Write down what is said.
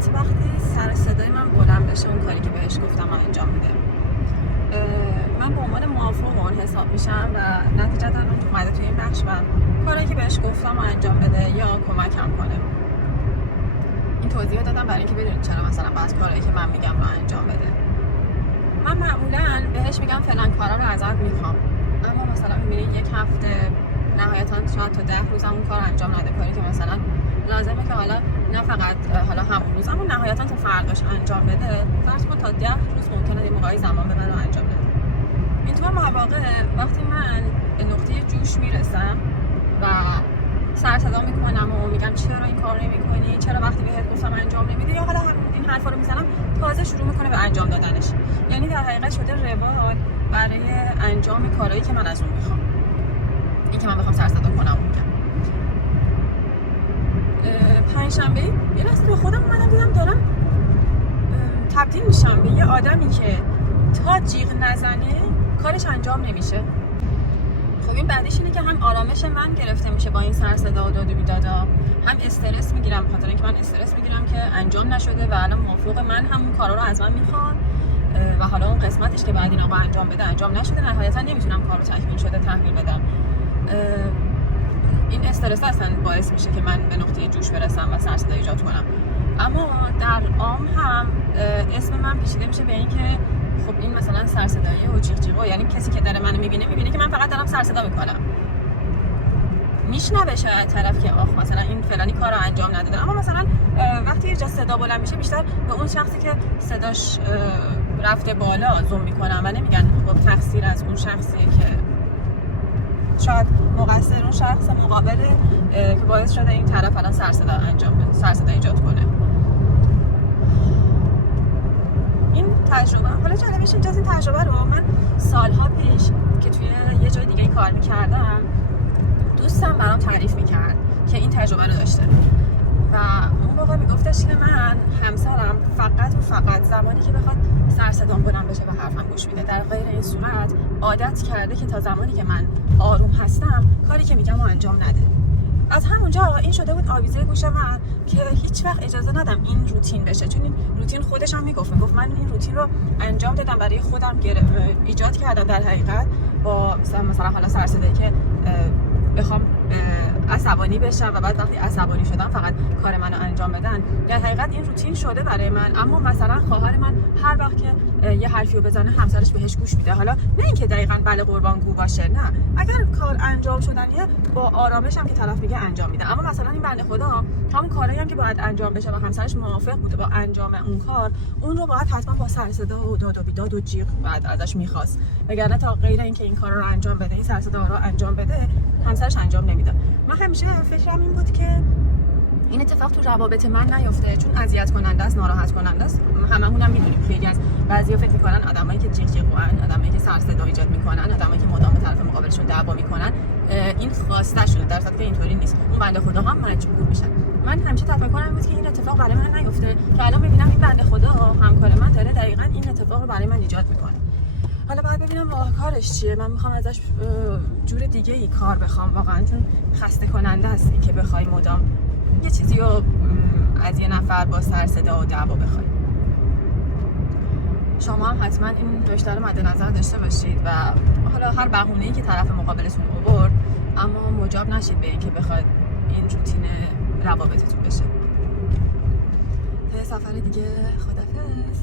ساعت وقتی سر صدای من بلند بشه اون کاری که بهش گفتم انجام میده. من به عنوان موافق اون حساب میشم و نتیجتا اون اومده توی این بخش و کاری که بهش گفتم انجام بده یا کمکم کنه. این توضیح دادم برای اینکه بدونید چرا مثلا بعضی کارهایی که من میگم رو انجام بده. من معمولا بهش میگم فلان کارا رو ازت میخوام، اما مثلا میبینی یک هفته نهایتا شاید تا 10 روز اون کار انجام نده، کاری که مثلا لازمه که حالا نه فقط حالا همون روز اما نهایتا تا فرقش انجام بده. فرض کن تا 10 روز ممکنه این موقعی زمان ببره و انجام نده. اینطور مواقع وقتی من به نقطه جوش میرسم و سر صدا میکنم و میگم چرا این کار نمیکنی، چرا وقتی بهت گفتم انجام نمیدی، یا حالا این حرفا رو میزنم، تازه شروع میکنه به انجام دادنش. یعنی در حقیقت شده روال برای انجام کارهایی که من از اون میخوام، این که من بخوام سر صدا کنم. میگم پنجشنبه یه لحظه به خودم اومدم دیدم دارم تبدیل میشم به یه آدمی که تا جیغ نزنه کارش انجام نمیشه. خب این بعدش اینه که هم آرامش من گرفته میشه با این سر صدا و داد و بیدادا، هم استرس میگیرم به خاطر اینکه من استرس میگیرم که انجام نشده و الان موافق من همون کارا رو از من میخوان و حالا اون قسمتش که بعد این آقا انجام بده انجام نشده، نهایتا نمیتونم کارو تکمیل شده تحویل بدم. این استرس اصلا باعث میشه که من به نقطه جوش برسم و سر صدا ایجاد کنم. اما در عام هم اسم من پیچیده میشه به این که خب این مثلا سر صدایی و جیغ جیغ، یعنی کسی که داره منو میبینه که من فقط دارم سر صدا میکنم. میشنوه شاید طرف که آخ مثلا این فلانی کارو انجام نداده، اما مثلا وقتی یه جا صدا بلند میشه بیشتر به اون شخصی که صداش رفته بالا زوم میکنم و نمیگن خب تقصیر از اون شخصیه که شاید مقصر اون شخص مقابله که باعث شده این طرف الان سر صدا ایجاد کنه. این تجربه حالا جالبش اینجاست، این تجربه رو من سالها پیش که توی یه جای دیگه کار میکردم دوستم برام تعریف میکرد که این تجربه رو داشته و اون موقع میگفتش که من همسرم فقط زمانی که بخواد سر صدام بلند بشه و حرفم گوش میده، در غیر این صورت عادت کرده که تا زمانی که من آروم هستم کاری که میگم رو انجام نده. از همونجا این شده بود آویزه گوش من که هیچ وقت اجازه ندم این روتین بشه، چون این روتین خودش هم میگفت من این روتین رو انجام دادم برای خودم، ایجاد کردم در حقیقت با مثلا حالا سر صدایی که بخوام عصبانی بشم و بعد وقتی عصبانی شدم فقط کار منو انجام بدن. در حقیقت این روتین شده برای من، اما مثلا خواهر من هر وقت که یه حرفی رو بزنه همسرش بهش گوش میده. حالا نه اینکه دقیقاً بله قربانگو باشه، نه، اگر کار انجام شدنیه با آرامش هم که طرف میگه انجام میده. اما مثلا این بنده خدا همون کاری هم که باید انجام بشه و همسرش موافق بوده با انجام اون کار، اون رو باید حتما با سر صدا و داد و بیداد و جیغ بعد ازش میخواست، وگرنه تا غیر اینکه این کار رو انجام بده، این سر صدا رو انجام بده، همسرش انجام نمیده. من همیشه فکرم این بود که این اتفاق تو روابط من نیفته، چون اذیت کننده است، ناراحت کننده است. هممون هم میدونیم خیلی از بعضیا فکر میکنن آدمایی که جیغ جیغن، آدمایی که سر صدا ایجاد میکنن، آدمایی که مدام به طرف مقابلشون دعوا میکنن این خواسته شده، در صورتی که اینطوری نیست. اون بنده خدا هم مجبور میشن. من همیشه تفکرم بود که این اتفاق برای من نیفته، که الان ببینم این بنده خدا همکار من داره دقیقاً این اتفاق رو برای من ایجاد میکنه. حالا باید ببینم راهکارش چیه. من میخوام ازش جور دیگه ای کار بخوام واقعا، چون خسته کننده است که بخوای مدام یه چیزی رو از یه نفر با سر صدا و دعوا بخوای. شما هم حتما این رشته رو مد نظر داشته باشید و حالا هر بهونه‌ای که طرف مقابلتون آورد، اما مجاب نشید به اینکه بخواد این روتین روابطتون بشه. تا یه سفر دیگه، خدافظ.